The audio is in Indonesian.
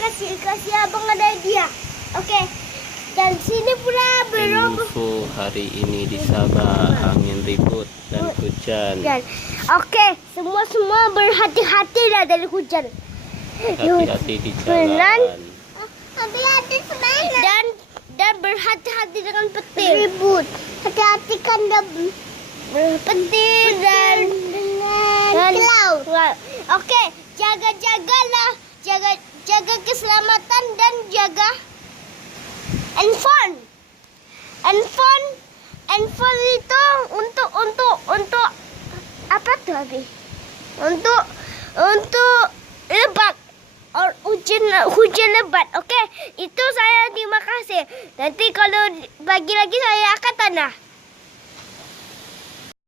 kasih abang ada dia. Oke. Dan sini pula Info hari ini di Sabah angin ribut dan hujan. Oke, semua berhati-hati lah dari hujan. Hati-hati di jalan. Hati-hati sebenarnya. Dan berhati-hati dengan petir. Ribut. Hati-hati kan petir dan laut. Oke, jaga-jagalah, jaga keselamatan dan jaga handphone itu untuk apa tuh Abi? Untuk lebat, hujan lebat. Oke, itu saya terima kasih. Nanti kalau bagi lagi saya akan tanah.